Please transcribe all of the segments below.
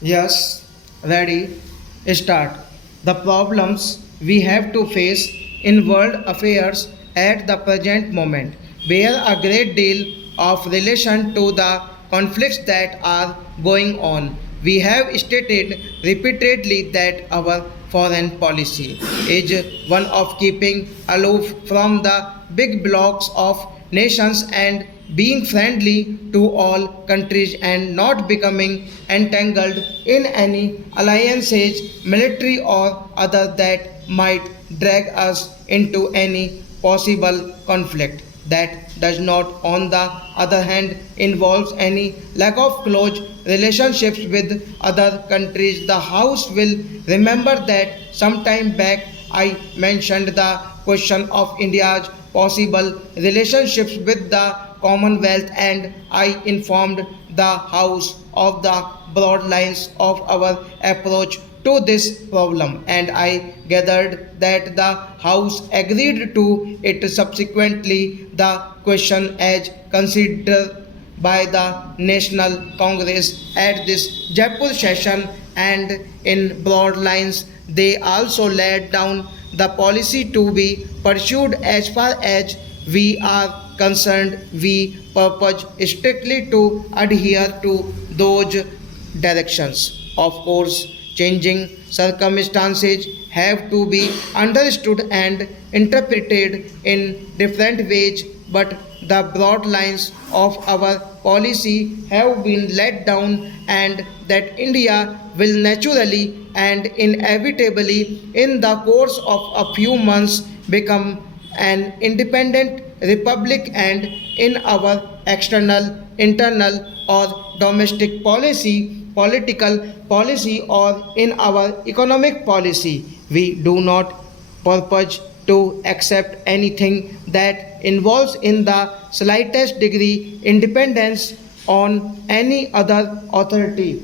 Yes, ready, start. The problems we have to face in world affairs at the present moment bear a great deal of relation to the conflicts that are going on. We have stated repeatedly that our foreign policy is one of keeping aloof from the big blocks of nations and being friendly to all countries and not becoming entangled in any alliances, military or other, that might drag us into any possible conflict. That does not, on the other hand, involves any lack of close relationships with other countries. The House will remember that some time back I mentioned the question of India's possible relationships with the Commonwealth, and I informed the House of the broad lines of our approach to this problem, and I gathered that the House agreed to it. Subsequently, the question as considered by the National Congress at this Jaipur session, and in broad lines they also laid down the policy to be pursued. As far as we are concerned, we purpose strictly to adhere to those directions. Of course, changing circumstances have to be understood and interpreted in different ways, but the broad lines of our policy have been laid down, and that India will naturally and inevitably, in the course of a few months, become an independent republic, and in our external, internal, or domestic policy, political policy, or in our economic policy, we do not purpose to accept anything that involves in the slightest degree independence on any other authority.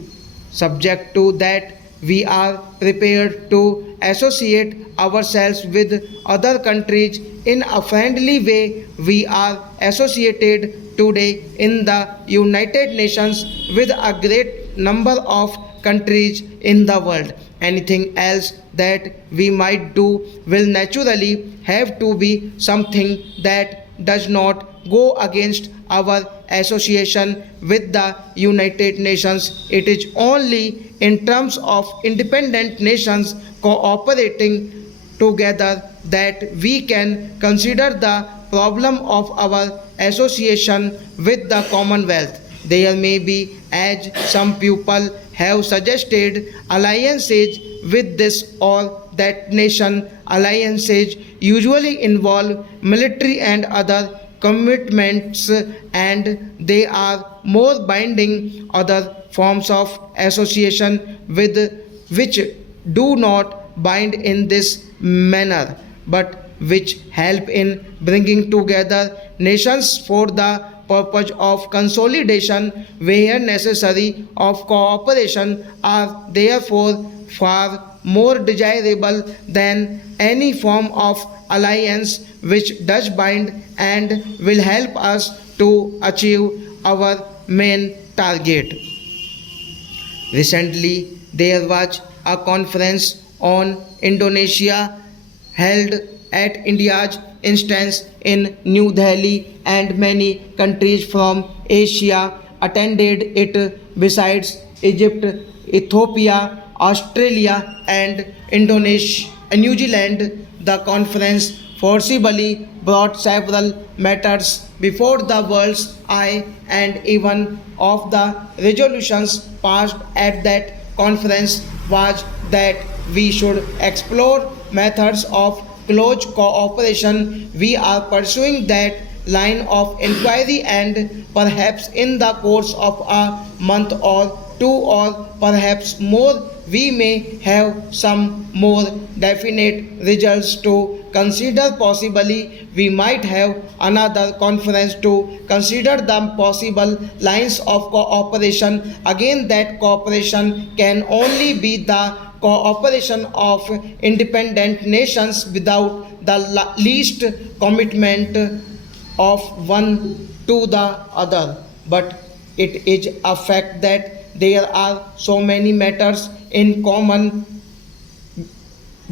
Subject to that, we are prepared to associate ourselves with other countries in a friendly way. We are associated today in the United Nations with a great number of countries in the world. Anything else that we might do will naturally have to be something that does not go against our association with the United Nations. It is only in terms of independent nations cooperating together that we can consider the problem of our association with the Commonwealth. There may be, as some people have suggested, alliances with this or that nation. Alliances usually involve military and other commitments, and they are more binding. Other forms of association with which do not bind in this manner, but which help in bringing together nations for the purpose of consolidation where necessary of cooperation, are therefore far more desirable than any form of alliance which does bind and will help us to achieve our main target. Recently, there was a conference on Indonesia held at India's instance in New Delhi, and many countries from Asia attended it. Besides Egypt, Ethiopia, Australia, and Indonesia, and New Zealand, the conference forcibly brought several matters before the world's eye, and even of the resolutions passed at that conference was that we should explore methods of close cooperation. We are pursuing that line of inquiry, and perhaps in the course of a month or two, or perhaps more, we may have some more definite results to consider. Possibly, we might have another conference to consider the possible lines of cooperation. Again, that cooperation can only be the cooperation of independent nations without the least commitment of one to the other. But it is a fact that there are so many matters in common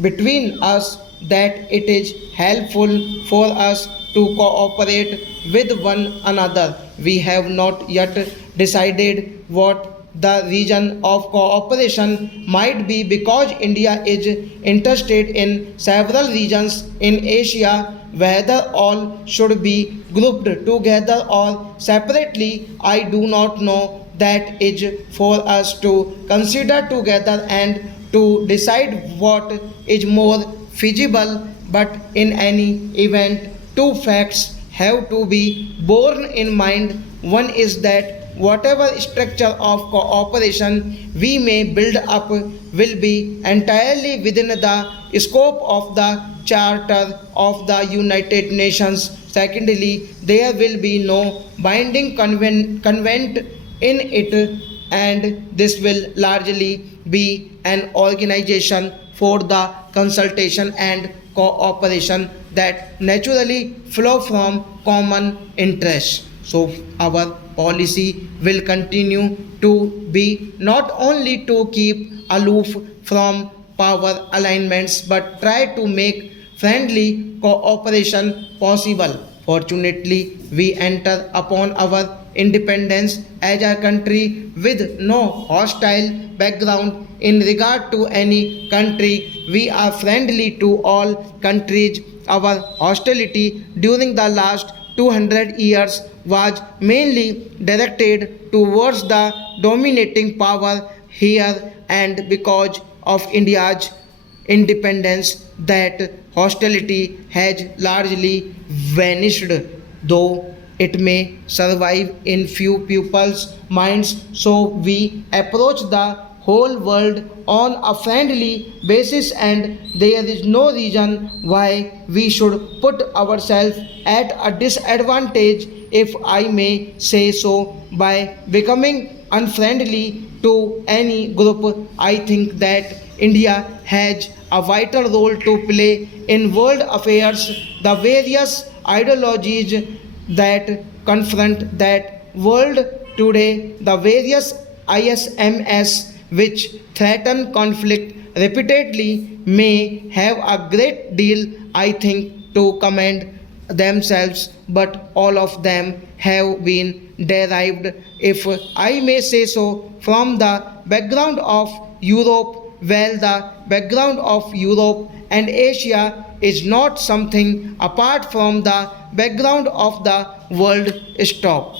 between us that it is helpful for us to cooperate with one another. We have not yet decided what the region of cooperation might be because India is interested in several regions in Asia. Whether all should be grouped together or separately, I do not know. That is for us to consider together and to decide what is more feasible. But in any event, two facts have to be borne in mind. One is that whatever structure of cooperation we may build up will be entirely within the scope of the Charter of the United Nations. Secondly, there will be no binding convent in it, and this will largely be an organization for the consultation and cooperation that naturally flow from common interests. So our policy will continue to be not only to keep aloof from power alignments but try to make friendly cooperation possible. Fortunately, we enter upon our independence as a country with no hostile background in regard to any country. We are friendly to all countries. Our hostility during the last 200 years was mainly directed towards the dominating power here, and because of India's independence, that hostility has largely vanished, though it may survive in few people's minds. So we approach the whole world on a friendly basis, and there is no reason why we should put ourselves at a disadvantage, if I may say so, by becoming unfriendly to any group. I think that India has a vital role to play in world affairs. The various ideologies that confront that world today, the various ISMS which threaten conflict repeatedly, may have a great deal, I think, to commend themselves, but all of them have been derived, if I may say so, from the background of Europe. Well, the background of Europe and Asia is not something apart from the background of the world. Stop.